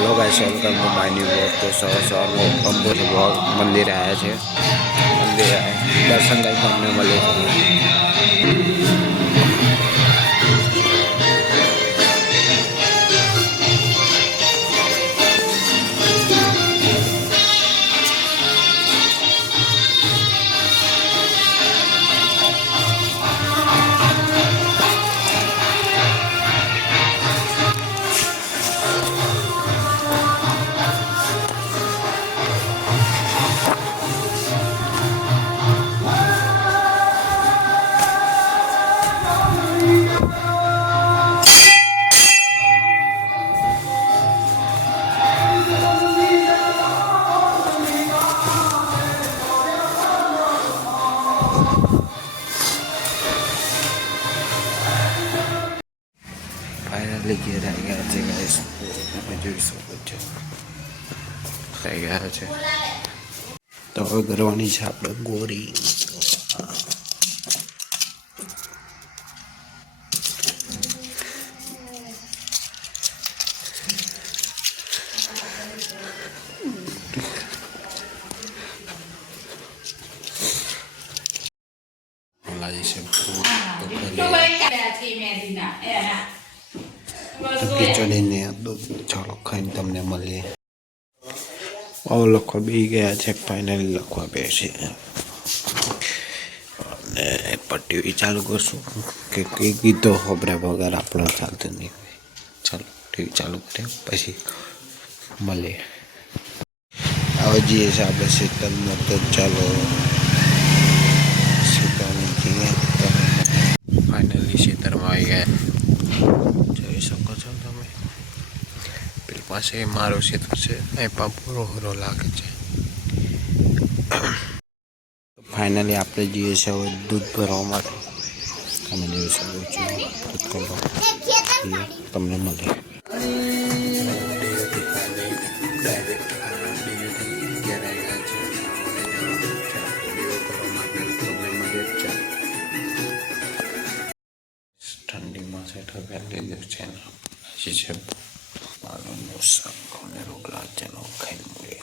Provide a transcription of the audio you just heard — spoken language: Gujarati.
Hello guys, welcome to my new vlog. तो सवार में अंबोली मंदिर आया है। मंदिर आए दर्शन करके हमने મળે। फाइनली ઘેર આવી ગયા છે ગાઈસ। તમે જોઈ શકો છો આવી ગયા છે। તો હવે કરવાની છે આપણે ગોરી। લાવી છે ખીચડીને દૂધ ચાલો ખાઈને તમને મળીએ। લખવા બી ગયા છે, ફાઇનલી લખવા બેસે અને પટ્ટી ચાલુ કરશું કે કઈ ગીતો હોબરા વગર આપણો ચાલતું નહીં હોય। ચાલો ટીવી ચાલુ કરીએ પછી મળીએ। હવે જઈએ છે આપણે શીતલમાં। તો ચાલો શીતલમાં જઈએ। ફાઇનલી શીતળમાં આવી ગયા, જોઈ શકો છો તમે। પેલી પાસે મારો ક્ષેત્ર છે, એ પણ પૂરો હરો લાગે છે। ફાઇનલી આપણે જઈએ છીએ હવે દૂધ ભરવા માટે। તમે જોઈ શકો છો દૂધ ભરવા તમને મળે। ઠંડીમાં સેટ પહેલી દિવસ છે ને હજી છે પાલનનું શાક અને રોટલા, ચાલો ખાઈ મળીએ।